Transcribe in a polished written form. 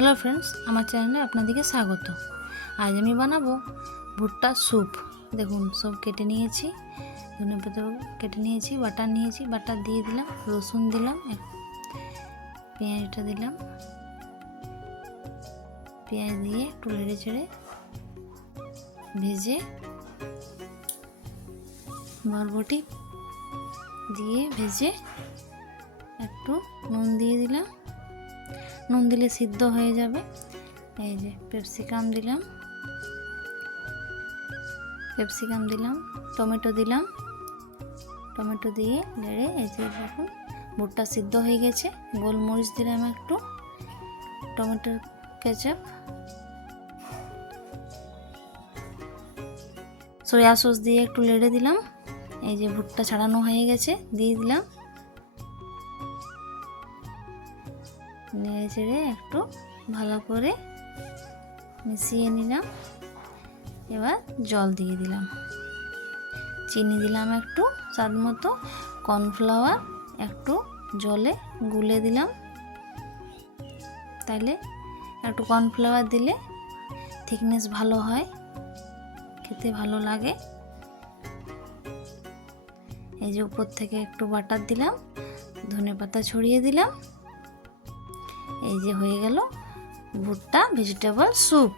Hello friends, আমার চ্যানেলে আপনাদেরকে স্বাগত। আজ আমি বানাবো ভুট্টা স্যুপ। দেখুন, সব কেটে নিয়েছি, ধনেপাতা কেটে নিয়েছি, বাটার দিয়ে দিলাম, রসুন দিলাম, পেঁয়াজটা দিলাম, পেঁয়াজ দিয়ে একটু নেড়ে চেড়ে ভেজে বরবটি দিয়ে ভেজে একটু নুন দিয়ে দিলাম। নুন দিলে সিদ্ধ হয়ে যাবে। এই যে ক্যাপসিকাম দিলাম, টমেটো দিলাম, টমেটো দিয়ে নেড়ে এই যে দেখুন ভুট্টা সিদ্ধ হয়ে গেছে। গোলমরিচ দিলাম একটু, টমেটোর কেচাপ, সয়া সস দিয়ে একটু নেড়ে দিলাম। এই যে ভুট্টা ছাড়ানো হয়ে গেছে, দিয়ে দিলাম, নেড়ে চেড়ে একটু ভালো করে মিশিয়ে নিলাম। এবার জল দিয়ে দিলাম, চিনি দিলাম একটু স্বাদ মতো, কর্নফ্লাওয়ার একটু জলে গুলে দিলাম। তাইলে একটু কর্নফ্লাওয়ার দিলে থিকনেস ভালো হয়, খেতে ভালো লাগে। এই যে উপর থেকে একটু বাটার দিলাম, ধনেপাতা ছড়িয়ে দিলাম। এই যে হয়ে গেল ভুট্টা ভেজিটেবল স্যুপ।